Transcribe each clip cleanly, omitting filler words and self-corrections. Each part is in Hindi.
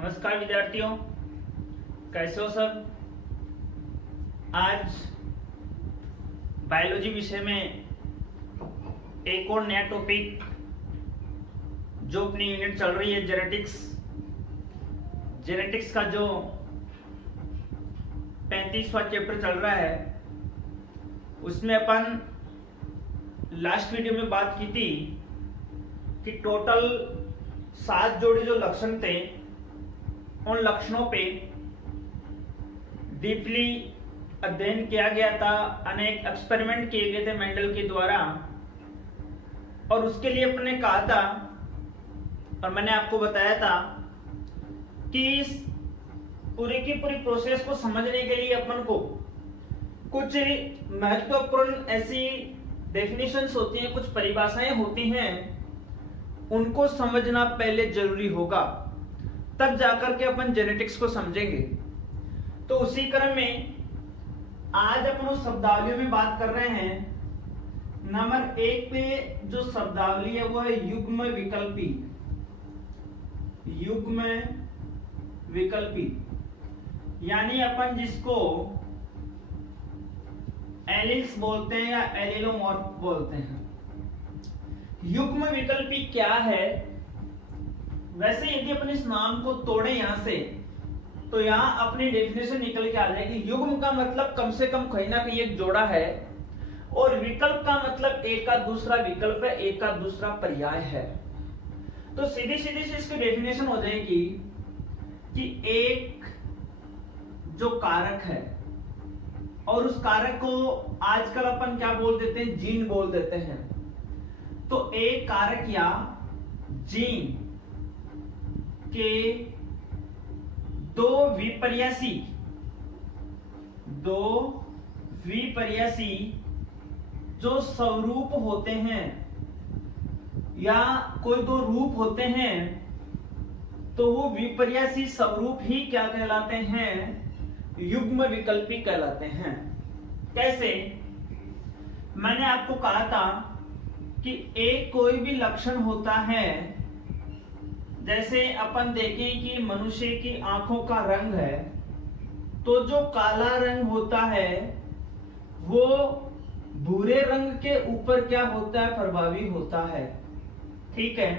नमस्कार विद्यार्थियों, कैसे हो सब। आज बायोलॉजी विषय में एक और नया टॉपिक जो अपनी यूनिट चल रही है जेनेटिक्स का जो 35वां चैप्टर चल रहा है, उसमें अपन लास्ट वीडियो में बात की थी कि टोटल 7 जोड़ी जो लक्षण थे, उन लक्षणों पे डीपली अध्ययन किया गया था, अनेक एक्सपेरिमेंट किए गए थे मेंडल के द्वारा। और उसके लिए अपने कहा था और मैंने आपको बताया था कि इस पूरी की पूरी प्रोसेस को समझने के लिए अपन को कुछ महत्वपूर्ण ऐसी डेफिनेशंस होती हैं, कुछ परिभाषाएं होती हैं, उनको समझना पहले जरूरी होगा, तब जाकर के अपन जेनेटिक्स को समझेंगे। तो उसी क्रम में आज अपन उस शब्दावली में बात कर रहे हैं। नंबर 1 पे जो शब्दावली है वो है युग्म विकल्पी। युग्म विकल्पी यानी अपन जिसको एलिल्स बोलते हैं या एलिलोमॉर्फ बोलते हैं। युग्म विकल्पी क्या है? वैसे यदि अपन इस नाम को तोड़े यहां से, तो यहां अपनी डेफिनेशन निकल के आ जाएगी। युग्म का मतलब कम से कम कहीं ना कहीं एक जोड़ा है, और विकल्प का मतलब एक का दूसरा विकल्प है, एक का दूसरा पर्याय है। तो सीधी सीधी से इसकी डेफिनेशन हो जाएगी कि एक जो कारक है, और उस कारक को आजकल अपन क्या बोल देते हैं, जीन बोल देते हैं। तो एक कारक या जीन के दो विपर्यासी जो स्वरूप होते हैं या कोई दो रूप होते हैं, तो वो विपर्यासी स्वरूप ही क्या कहलाते हैं? युग्म विकल्पी कहलाते हैं। कैसे? मैंने आपको कहा था कि एक कोई भी लक्षण होता है, जैसे अपन देखें कि मनुष्य की आंखों का रंग है, तो जो काला रंग होता है वो भूरे रंग के ऊपर क्या होता है? प्रभावी होता है। ठीक है,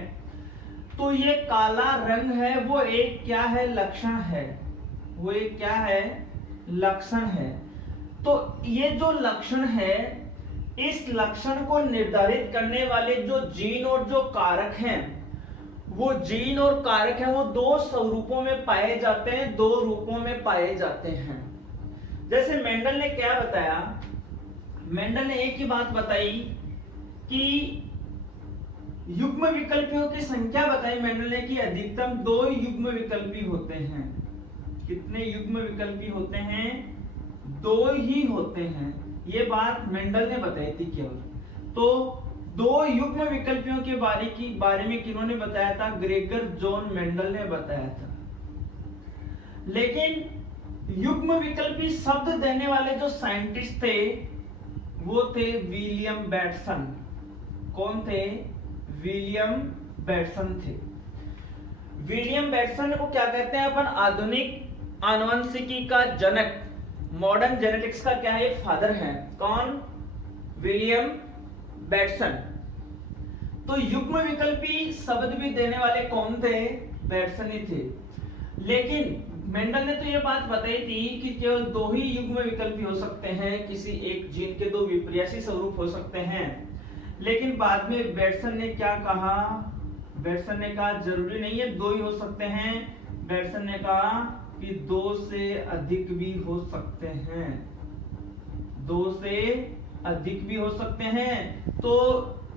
तो ये काला रंग है, वो एक क्या है? लक्षण है। वो एक क्या है? लक्षण है। तो ये जो लक्षण है, इस लक्षण को निर्धारित करने वाले जो जीन और जो कारक हैं, वो जीन और कारक हैं, वो दो स्वरूपों में पाए जाते हैं, दो रूपों में पाए जाते हैं। जैसे मेंडल ने क्या बताया? मेंडल ने एक ही बात बताई कि युग्म विकल्पियों की संख्या बताई मेंडल ने कि अधिकतम 2 युग्म विकल्पी होते हैं। कितने युग्म विकल्पी होते हैं? 2 ही होते हैं। ये बात मेंडल ने बताई थी केवल। तो 2 युग्म विकल्पियों के बारे में किन्होंने बताया था? ग्रेगर जॉन मेंडल ने बताया था। लेकिन युग्म विकल्पी शब्द देने वाले जो साइंटिस्ट थे वो थे विलियम बैटसन। कौन थे? विलियम बैटसन थे। विलियम बैटसन को क्या कहते हैं अपन? आधुनिक आनुवंशिकी का जनक, मॉडर्न जेनेटिक्स का क्या है? फादर हैं। कौन? William Bateson. तो युग्म विकल्पी शब्द भी देने वाले कौन थे? बैटसन ही थे। लेकिन मेंडल ने तो ये बात बताई थी कि केवल 2 ही युग्म विकल्पी हो सकते हैं, किसी एक जीन के 2 विपर्यासी स्वरूप हो सकते हैं। लेकिन बाद में बैटसन ने क्या कहा? बैटसन ने कहा जरूरी नहीं है 2 ही हो सकते हैं। बैटसन ने कहा कि 2 से अधिक भी हो सकते हैं। 2 से अधिक भी हो सकते हैं। तो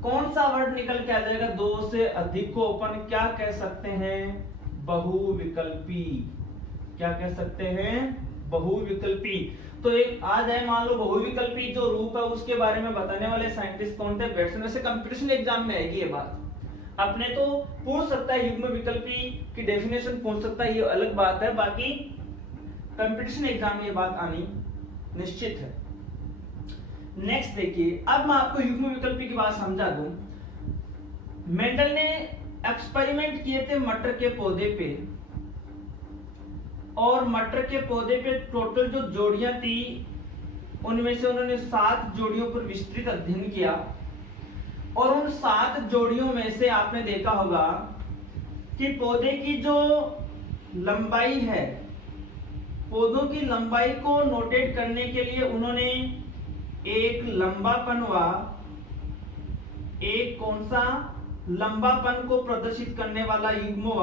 कौन सा वर्ड निकल के आ जाएगा? 2 से अधिक को अपन क्या कह सकते हैं? बहुविकल्पी। क्या कह सकते हैं? बहुविकल्पी। तो एक आ जाए, मान लो बहुविकल्पी जो रूप है उसके बारे में बताने वाले साइंटिस्ट कौन थे? बैटसन। से कंपटीशन एग्जाम में आएगी ये बात। अपने तो पूछ सकता है युग्म विकल्पी की डेफिनेशन पूछ सकता है, ये अलग बात है, बाकी कंपटीशन एग्जाम में ये बात आनी निश्चित है। नेक्स्ट देखिए, अब मैं आपको युग्म विकल्पी की बात समझा दूं। मेंडल ने एक्सपेरिमेंट किए थे मटर के पौधे पे, और मटर के पौधे पे टोटल जो जोड़ियां थी उनमें से उन्होंने 7 जोड़ियों पर विस्तृत अध्ययन किया और उन 7 जोड़ियों में से आपने देखा होगा कि पौधे की जो लंबाई है, पौधों की लंबाई को नोटेट करने के लिए उन्होंने एक लंबापन व एक कौन सा लंबापन को प्रदर्शित करने वाला युग्म व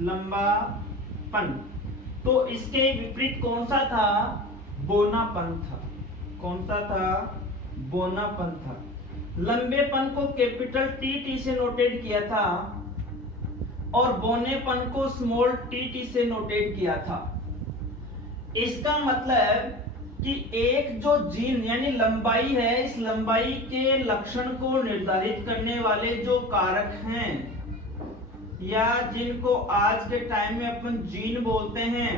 लंबापन, तो इसके विपरीत कौन सा था? बोनापन था। कौन सा था? बोनापन था। लंबेपन को कैपिटल टी से नोटेट किया था और बोनेपन को स्मॉल टी से नोटेट किया था। इसका मतलब कि एक जो जीन यानी लंबाई है, इस लंबाई के लक्षण को निर्धारित करने वाले जो कारक हैं या जिनको आज के टाइम में अपन जीन बोलते हैं,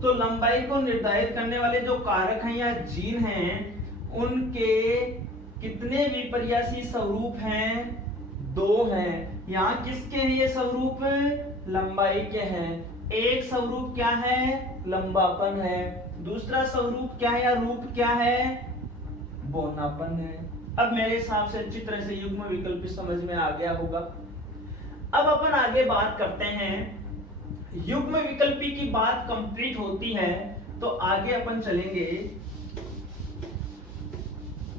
तो लंबाई को निर्धारित करने वाले जो कारक हैं या जीन हैं, उनके कितने विपर्यासी स्वरूप हैं? 2 हैं। यहाँ किसके हैं ये स्वरूप? लंबाई के हैं। एक स्वरूप क्या है? लंबापन है। दूसरा स्वरूप क्या है या रूप क्या है? बोनापन है। अब मेरे हिसाब से अच्छी तरह से युग्म विकल्पी समझ में आ गया होगा। अब अपन आगे बात करते हैं। युग्म विकल्पी की बात कंप्लीट होती है तो आगे अपन चलेंगे।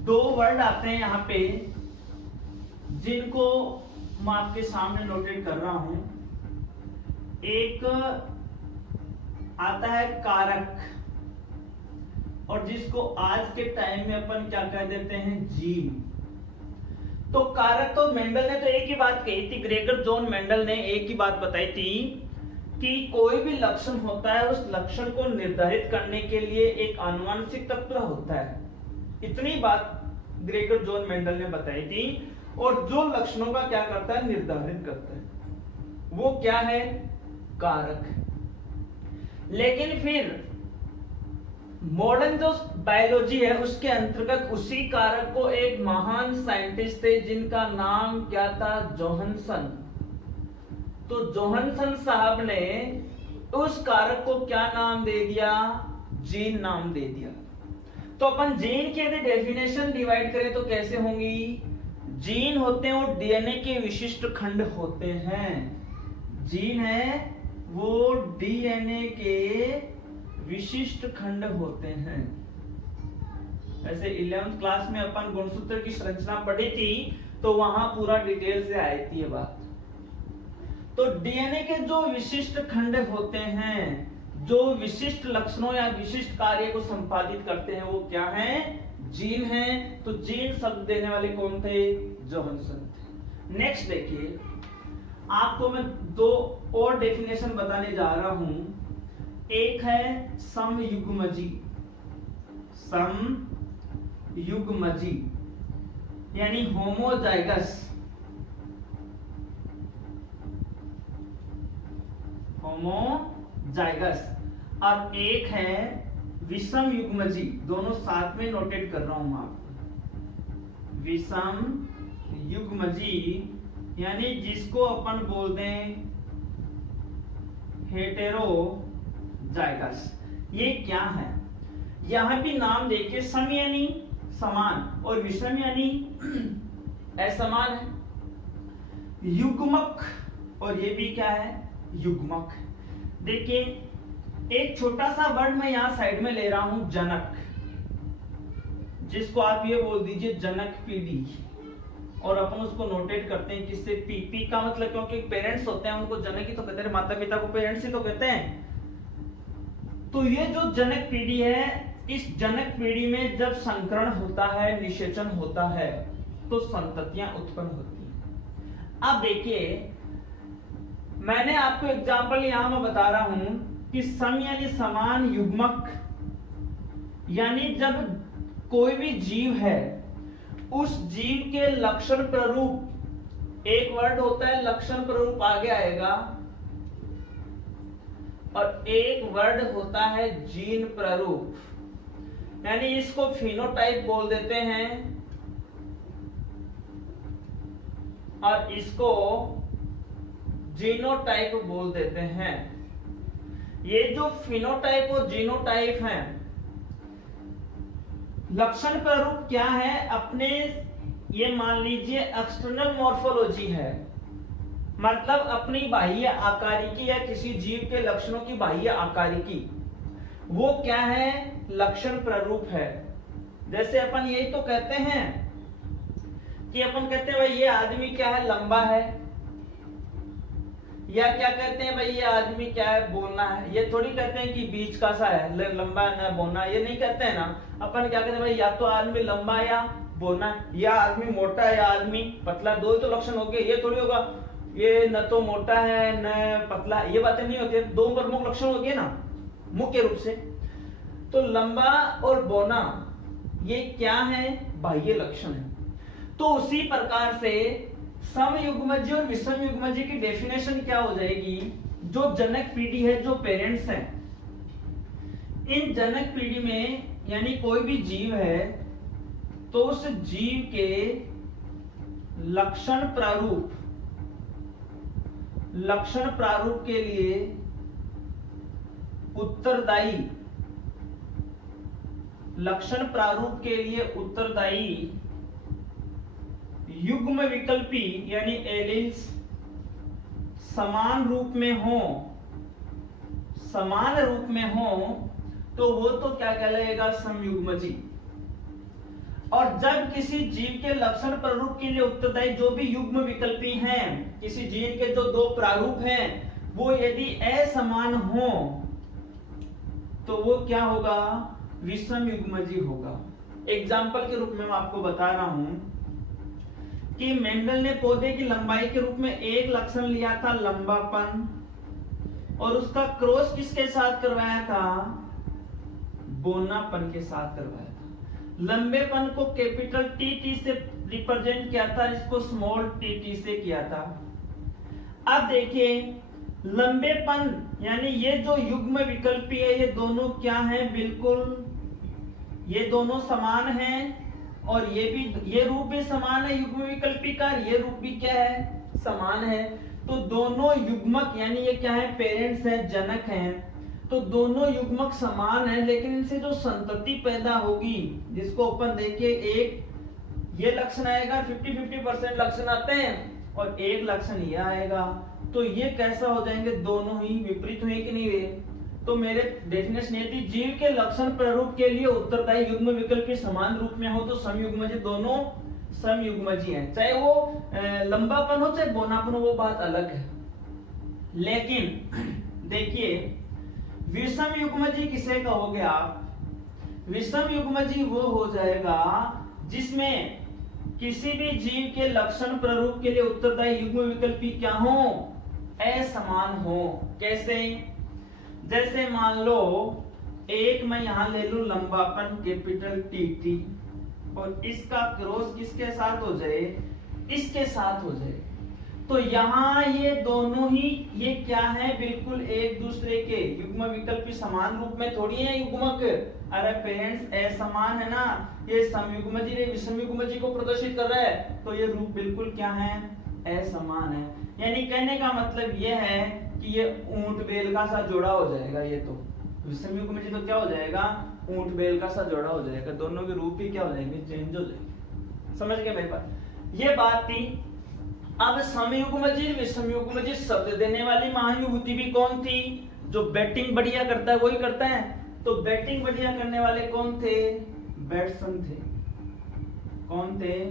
2 वर्ड आते हैं यहाँ पे जिनको मैं आपके सामने नोटेट कर रहा हूं। एक आता है कारक और जिसको आज के टाइम में अपन क्या कह देते हैं? जीन। तो कारक तो मेंडल ने तो एक ही बात कही थी, ग्रेगर जॉन मेंडल ने एक ही बात बताई थी कि कोई भी लक्षण होता है उस लक्षण को निर्धारित करने के लिए एक आनुवंशिक तत्व होता है। इतनी बात ग्रेगर जॉन मेंडल ने बताई थी और जो लक्षणों का क्या करता है? निर्धारित करता है, वो क्या है? कारक। लेकिन फिर मॉडर्न जो बायोलॉजी है उसके अंतर्गत उसी कारक को एक महान साइंटिस्ट थे जिनका नाम क्या था? जोहानसन। तो जोहानसन साहब ने उस कारक को क्या नाम दे दिया? जीन नाम दे दिया। तो अपन जीन की यदि डेफिनेशन डिवाइड करें तो कैसे होंगी? जीन होते हैं वो डीएनए के विशिष्ट खंड होते हैं। जीन है वो डीएनए के विशिष्ट खंड होते हैं। ऐसे 11th क्लास में अपन गुणसूत्र की संरचना पढ़ी थी तो वहां पूरा डिटेल से आई थी ये बात। तो डीएनए के जो विशिष्ट खंड होते हैं, जो विशिष्ट लक्षणों या विशिष्ट कार्य को संपादित करते हैं, वो क्या हैं? जीन हैं। तो जीन शब्द देने वाले कौन थे? जोहानसन थे। नेक्स्ट देखिए, आपको मैं 2 और डेफिनेशन बताने जा रहा हूं। एक है समयुग्मजी। समयुग्मजी यानी होमोजाइगस। होमोजाइगस। और एक है विषम युग्मजी। दोनों साथ में नोटेट कर रहा हूं मैं आपको। विषम युग्मजी यानी जिसको अपन बोल दें हेटेरोजाइगस। ये क्या है? यहां भी नाम देखिए, सम यानी समान और विषम यानी असमान है। युग्मक और ये भी क्या है? युग्मक। देखिए एक छोटा सा वर्ड मैं यहां साइड में ले रहा हूं, जनक, जिसको आप ये बोल दीजिए जनक पीढ़ी, और अपन उसको नोटेट करते हैं किससे? पी का मतलब, क्योंकि पेरेंट्स होते हैं उनको जनक ही तो कहते हैं, माता पिता को पेरेंट्स ही तो कहते हैं। तो ये जो जनक पीढ़ी है, इस जनक पीढ़ी में जब संकरण होता है, निषेचन होता है, तो संततियां उत्पन्न होती हैं। अब देखिए मैंने आपको एग्जाम्पल यहां मैं बता रहा हूं कि सम यानी समान, युग्मक यानी जब कोई भी जीव है उस जीव के लक्षण प्ररूप, एक वर्ड होता है लक्षण प्ररूप आगे आएगा, और एक वर्ड होता है जीन प्ररूप, यानी इसको फिनोटाइप बोल देते हैं और इसको जीनोटाइप बोल देते हैं। ये जो फिनोटाइप और जीनोटाइप है, लक्षण प्रारूप क्या है अपने, ये मान लीजिए एक्सटर्नल मॉर्फोलॉजी है, मतलब अपनी बाह्य आकारिकी या किसी जीव के लक्षणों की बाह्य आकारिकी, वो क्या है, लक्षण प्रारूप है। जैसे अपन यही तो कहते हैं कि अपन कहते हैं भाई ये आदमी क्या है, लंबा है, या क्या कहते हैं भाई ये आदमी क्या है, बोना है। ये थोड़ी कहते हैं कि बीच का सा है, लंबा ना बोना, ये नहीं कहते हैं ना। अपन क्या कहते हैं भाई या तो आदमी लंबा या बोना, या आदमी मोटा है या आदमी पतला, दो ही तो लक्षण हो गए। ये थोड़ी होगा ये न तो मोटा है न पतला, ये बातें नहीं होती, दो प्रमुख लक्षण हो गए ना मुख्य रूप से। तो लंबा और बोना ये क्या है, बाह्य लक्षण है। तो उसी प्रकार से समयुग्मजी और विषमयुग्मजी की डेफिनेशन क्या हो जाएगी, जो जनक पीढ़ी है, जो पेरेंट्स हैं, इन जनक पीढ़ी में यानी कोई भी जीव है तो उस जीव के लक्षण प्रारूप के लिए उत्तरदायी, लक्षण प्रारूप के लिए उत्तरदायी युग्म विकल्पी यानी एलिल्स समान रूप में हो तो वो तो क्या कहलाएगा, समयुग्मजी। और जब किसी जीव के लक्षण प्रारूप के लिए उत्तरदायी जो भी युग्म विकल्पी हैं, किसी जीव के जो दो प्रारूप हैं, वो यदि असमान हो तो वो क्या होगा, विषमयुग्मजी होगा। एग्जाम्पल के रूप में मैं आपको बता रहा हूं कि मेंडल ने पौधे की लंबाई के रूप में एक लक्षण लिया था, लंबापन, और उसका क्रॉस किसके साथ करवाया था, बोनापन के साथ करवाया था। लंबेपन को कैपिटल टी से रिप्रेजेंट किया था, इसको स्मॉल टी से किया था। अब देखिए लंबेपन यानी ये जो युग्म विकल्पी है, ये दोनों क्या है, बिल्कुल ये दोनों समान हैं, और ये रूप भी समान है युग्म विकल्पी का, ये रूप भी क्या है, समान है। तो दोनों युग्मक यानी ये क्या है, पेरेंट्स हैं, जनक हैं, तो दोनों युग्मक समान है, लेकिन इनसे जो संतति पैदा होगी, जिसको अपन देखिए एक ये लक्षण आएगा, 50-50% लक्षण आते हैं, और एक लक्षण ये आएगा, तो ये कैसा हो जाएंगे, दोनों ही विपरीत हुए कि नहीं हुए। तो मेरे डेफिनेशन ये थी, जीव के लक्षण प्रारूप के लिए उत्तरदायी युग्म विकल्पी समान रूप में हो तो समयुग्मजी, दोनों समयुग्मजी हैं। चाहे वो लंबापन हो चाहे बोनापन हो, वो बात अलग है। लेकिन देखिए विषमयुग्मजी किसे कहोगे आप, विषमयुग्मजी वो हो जाएगा जिसमें किसी भी जीव के लक्षण प्रारूप के लिए उत्तरदायी युग्म विकल्पी क्या हो, असमान हो। कैसे, जैसे मान लो एक मैं यहां ले लूं लंबापन कैपिटल टी, और इसका क्रॉस किसके साथ हो जाए, इसके साथ हो जाए, तो यहाँ ये दोनों ही ये क्या है, बिल्कुल एक दूसरे के युग्म विकल्पी समान रूप में थोड़ी है युग्मक। अरे पेरेंट्स असमान है ना, ये समयुग्मजी ने विषमयुग्मजी को प्रदर्शित कर रहा है, तो ये रूप बिल्कुल क्या है, असमान है। यानी कहने का मतलब ये है कि ये ऊंट बेल का सा जोड़ा हो जाएगा, ये तो विषमयुग्मजी तो क्या हो जाएगा, ऊंट बेल का सा जोड़ा हो जाएगा, दोनों के रूप ही क्या हो जाएंगे, चेंज हो जाएंगे। समझ गए मेरे पास, ये बात थी। अब समयुग्मजी विषमयुग्मजी शब्द देने वाली महायुति भी कौन थी, जो बैटिंग बढ़िया करता है वही करता है। तो बैटिंग बढ़िया करने वाले कौन थे, बैट्समैन थे। कौन थे,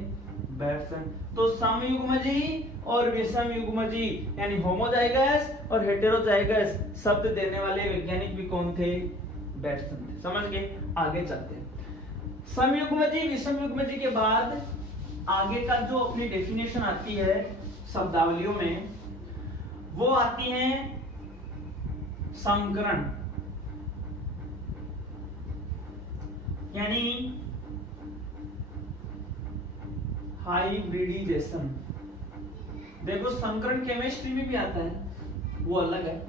बैट्समैन। तो समयुग्मजी और विषमयुग्मजी यानी होमोजाइगस और हेटेरोजाइगस शब्द देने वाले वैज्ञानिक भी कौन थे, बैट्समैन थे। समझ गए, आगे चलते हैं। समयुग्मजी विषमयुग्मजी के बाद आगे का जो अपनी डेफिनेशन आती है शब्दावलियों में, वो आती है संकरण, यानी हाइब्रिडाइजेशन। देखो संकरण केमिस्ट्री में भी आता है, वो अलग है,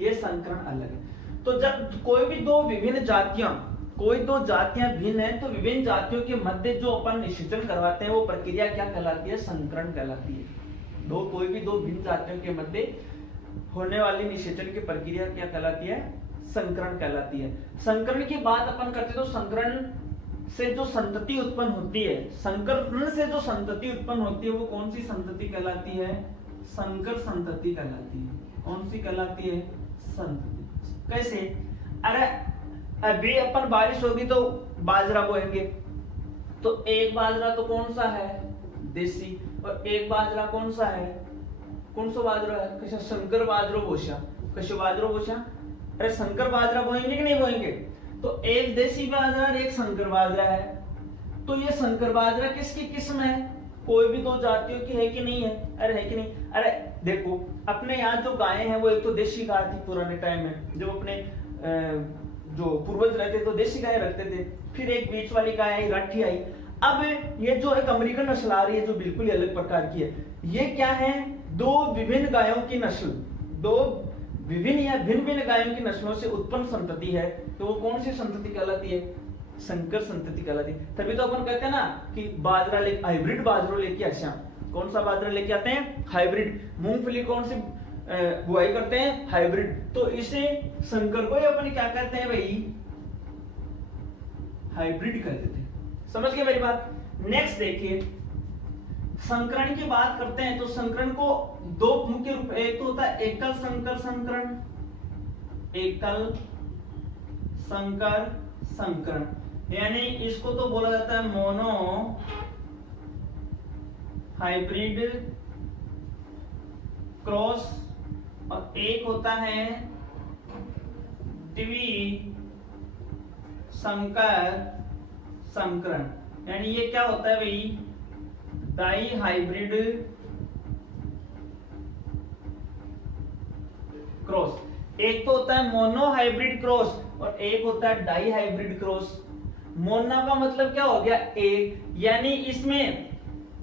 ये संकरण अलग है। तो जब कोई भी दो विभिन्न जातियां, कोई दो जातियां भिन्न है, तो विभिन्न जातियों के मध्य जो अपन निषेचन करवाते हैं वो प्रक्रिया क्या कहलाती है, संकरण कहलाती है। कोई भी दो भिन्न जातियों के मध्य होने वाली निषेचन की प्रक्रिया क्या कहलाती है, संकरण कहलाती है। संकरण की बात अपन करते तो संकरण से जो संतति उत्पन्न होती है, संकरण से जो संतति उत्पन्न होती है वो कौन सी संतति कहलाती है? संकर संतति कहलाती है। कौन सी कहलाती है? संतति। कैसे? अरे अभी अपन बारिश होगी तो बाजरा बोएंगे, तो एक बाजरा तो कौन सा है? देसी, और एक बाजरा कौन सा है? कौन सा बाजरा है? कशा संकर बाजरो बोशा, कशो बाजरो बोशा। अरे संकर बाजरा बोएंगे कि नहीं बोएंगे? तो एक देसी बाजरा और एक संकर बाजरा है। तो ये संकर बाजरा किसकी किस्म है? कोई भी दो जातियों की है कि नहीं है? अरे है कि नहीं? अरे देखो अपने यहाँ जो गायें हैं वो एक तो देशी गाय थी पुराने टाइम में, जब अपने जो पूर्वज रहते तो देशी गाय रखते थे, फिर एक बीच वाली गाय आई, राठी आई। अब ये जो एक अमेरिकन नस्ल आ रही है जो बिल्कुल ही अलग प्रकार की है, ये क्या है? दो विभिन्न गायों की नस्ल, दो विभिन्न या भिन्न भिन्न गायों की नस्लों से उत्पन्न संतति है। तो वो कौन सी संतति कहलाती है? संकर संतति कहलाती है। तभी तो अपन कहते हैं ना कि बाजरा ले हाइब्रिड बाजरो लेके आशा। कौन सा बाजरा लेके आते हैं? हाइब्रिड। मूंगफली कौन सी बुआई करते हैं? हाइब्रिड। तो इसे संकर को अपन क्या कहते हैं भाई? हाइब्रिड कहते थे। समझ गए मेरी बात? नेक्स्ट देखिए, संकरण की बात करते हैं तो संकरण को दो मुख्य रूप, एक तो होता है एकल संकर संकरण, एकल संकर संकरण, यानी इसको तो बोला जाता है मोनो हाइब्रिड क्रॉस, और एक होता है द्वि संकर संकरण। यानी ये क्या होता है भाई? Dihybrid cross. एक तो होता है मोनो हाइब्रिड क्रॉस और एक होता है डाई हाइब्रिड क्रॉस। मोनो का मतलब क्या हो गया? एक, यानी इसमें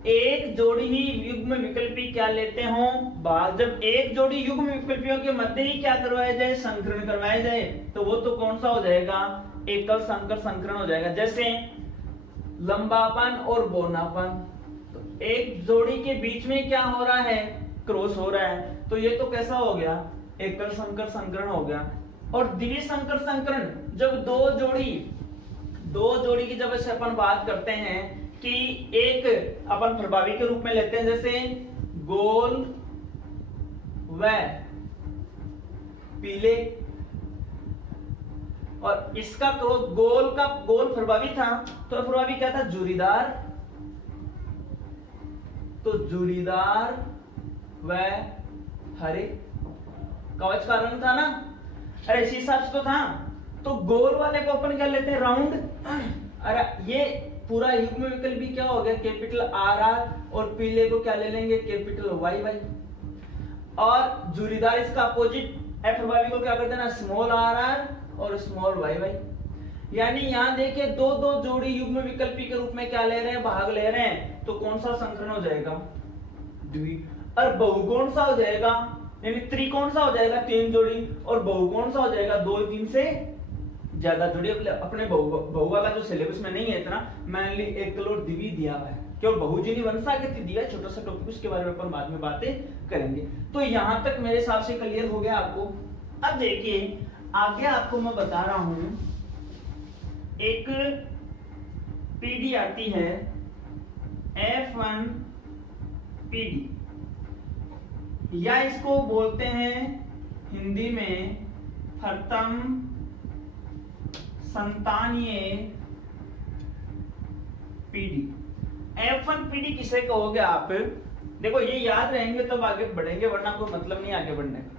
एक जोड़ी ही युग्म विकल्पी क्या लेते हो? भाग। जब एक जोड़ी युग्म विकल्पियों के मध्य ही क्या करवाया जाए? संकरण करवाया जाए, तो वो तो कौन सा हो जाएगा? एकल संकर संकरण हो जाएगा। जैसे लंबापन और बौनापन, तो एक जोड़ी के बीच में क्या हो रहा है? क्रॉस हो रहा है, तो ये तो कैसा हो गया? एकल संकर संकरण हो गया। और द्वि संकर संकरण, जब दो जोड़ी की जब से अपन बात करते हैं कि एक अपन प्रभावी के रूप में लेते हैं, जैसे गोल व पीले, और इसका गोल प्रभावी था, तो प्रभावी क्या था? जुरीदार। तो जुरीदार व हरे, कवच का रंग था ना? अरे इसी हिसाब से तो था। तो गोल वाले को अपन क्या लेते हैं? राउंड। अरे ये पूरा युग्म विकल्प भी क्या हो गया? कैपिटल आर आर, और पीले को क्या ले लेंगे? Capital Y Y. और जुरीदार इसका अपोजिट, एफ प्रभावी को क्या करते हैं ना? स्मॉल आर आर और स्मॉल वाई वाई। यानी यहाँ देखिए दो दो जोड़ी युग्म विकल्पी के रूप में क्या ले रहे हैं? भाग ले रहे हैं। तो कौन सा संकरण हो जाएगा? द्वि। और बहु कौन सा हो जाएगा? यानी त्रिकोण सा हो जाएगा, तीन जोड़ी, और बहु कौन सा हो जाएगा? दो तीन से ज्यादा जोड़ी। अपने बहु वाला जो सिलेबस में नहीं है इतना, मैनली एकल और द्वि दिया हुआ है, केवल बहुजनी वंशागति दिया है, छोटा सा टॉपिक, उसके बारे में अपन बाद में बातें करेंगे। तो यहां तक मेरे हिसाब से क्लियर हो गया आपको। अब देखिए आगे आपको मैं बता रहा हूं, एक पीडी आती है F1 पीडी, या इसको बोलते हैं हिंदी में प्रथम संतानीय पीडी। F1 पीडी किसे कहोगे आप? देखो ये याद रहेंगे तब आगे बढ़ेंगे, वरना कोई मतलब नहीं आगे बढ़ने का।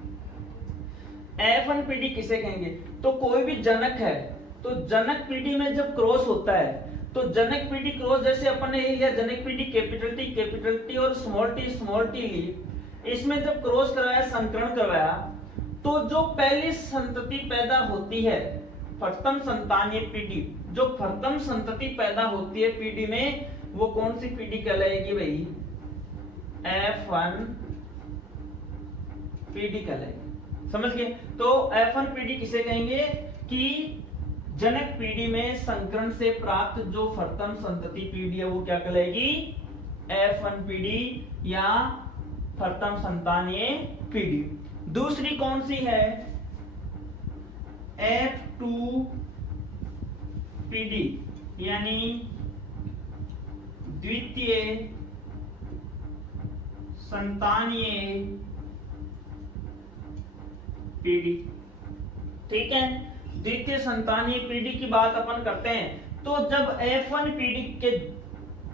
F1 पीडी किसे कहेंगे? तो कोई भी जनक है, तो जनक पीडी में जब क्रॉस होता है, तो जनक पीडी क्रॉस, जैसे अपन ने लिया जनक पीडी कैपिटल टी और स्मॉल टी ली, इसमें जब क्रॉस करवाया, संकरण करवाया, तो जो पहली संतति पैदा होती है प्रथम संतानीय पीडी, जो प्रथम संतति पैदा होती है पीडी में, वो कौन सी पीडी कहलाएगी भाई? F1 पीडी कहलाएगी। समझ गए? तो F1 पीडी किसे कहेंगे? कि जनक पीढ़ी में संकरण से प्राप्त जो प्रथम संतति पीढ़ी है वो क्या कहलाएगी? F1 पीढ़ी या प्रथम संतानीय पीढ़ी। दूसरी कौन सी है? F2PD यानी द्वितीय संतानीय पीढ़ी। ठीक है, द्वितीय संतानीय पीढ़ी की बात अपन करते हैं तो जब F1 पीढ़ी के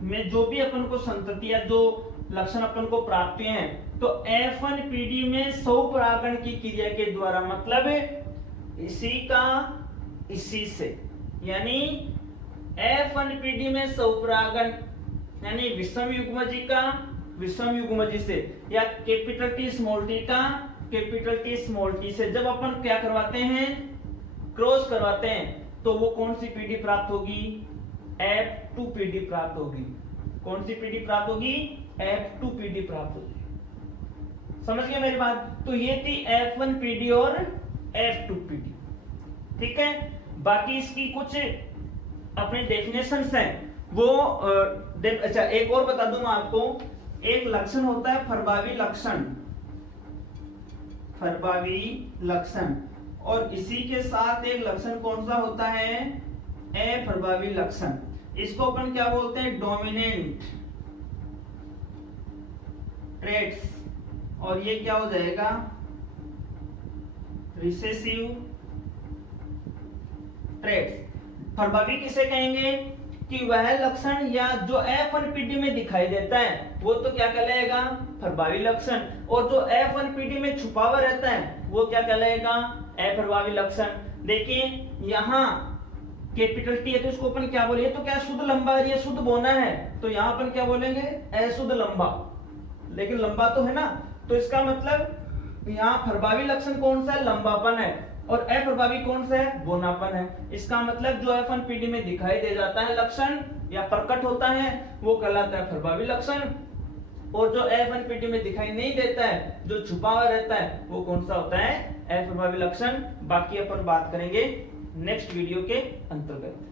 में जो भी अपन को संतति या जो लक्षण अपन को प्राप्त हैं तो F1 पीढ़ी में स्वपरागण की क्रिया के द्वारा, मतलब इसी का इसी से, यानी F1 पीढ़ी में स्वपरागण यानी विषम युग्मजी का विषम युग्मजी से या कैपिटल टी स्मॉल टी का कैपिटल टी स्मॉल टी से जब अपन क्या करवाते हैं, क्रॉस करवाते हैं तो वो कौन सी पीढ़ी प्राप्त होगी, F2 पीढ़ी प्राप्त होगी। कौन सी पीढ़ी प्राप्त होगी, F2 पीढ़ी प्राप्त होगी। समझ गए मेरी बात? तो ये थी F1 पीढ़ी और F2 पीढ़ी। ठीक है, बाकी इसकी कुछ अपने डेफिनेशंस हैं वो अच्छा एक और बता दूंगा आपको। एक लक्षण होता है प्रभावी लक्षण, प्रभावी लक्षण, और इसी के साथ एक लक्षण कौन सा होता है, अप्रभावी लक्षण। इसको अपन क्या बोलते हैं, डोमिनेंट ट्रेट्स, और ये क्या हो जाएगा, रिसेसिव ट्रेट्स। प्रभावी किसे कहेंगे कि वह लक्षण या जो F1 पीढ़ी में दिखाई देता है वो तो क्या कहलाएगा, प्रभावी लक्षण, और जो F1 पीढ़ी में छुपा हुआ रहता है वो क्या कहलाएगा, अप्रभावी लक्षण। देखिए यहाँ कैपिटल टी है तो इसको अपन क्या बोले, तो क्या शुद्ध लंबा है, ये शुद्ध बोना है तो यहाँ अपन क्या बोलेंगे, अशुद्ध लंबा, लेकिन लंबा तो है ना, तो इसका मतलब यहाँ प्रभावी लक्षण कौन सा है, लंबापन है, और अप्रभावी कौन सा है, बोनापन है। इसका मतलब जो F1 पीढ़ी में दिखाई दे जाता है लक्षण या प्रकट होता है वो कहलाता है प्रभावी लक्षण, और जो F1 पीढ़ी में दिखाई नहीं देता है, जो छुपा हुआ रहता है वो कौन सा होता है, अप्रभावी लक्षण। बाकी अपन बात करेंगे नेक्स्ट वीडियो के अंतर्गत।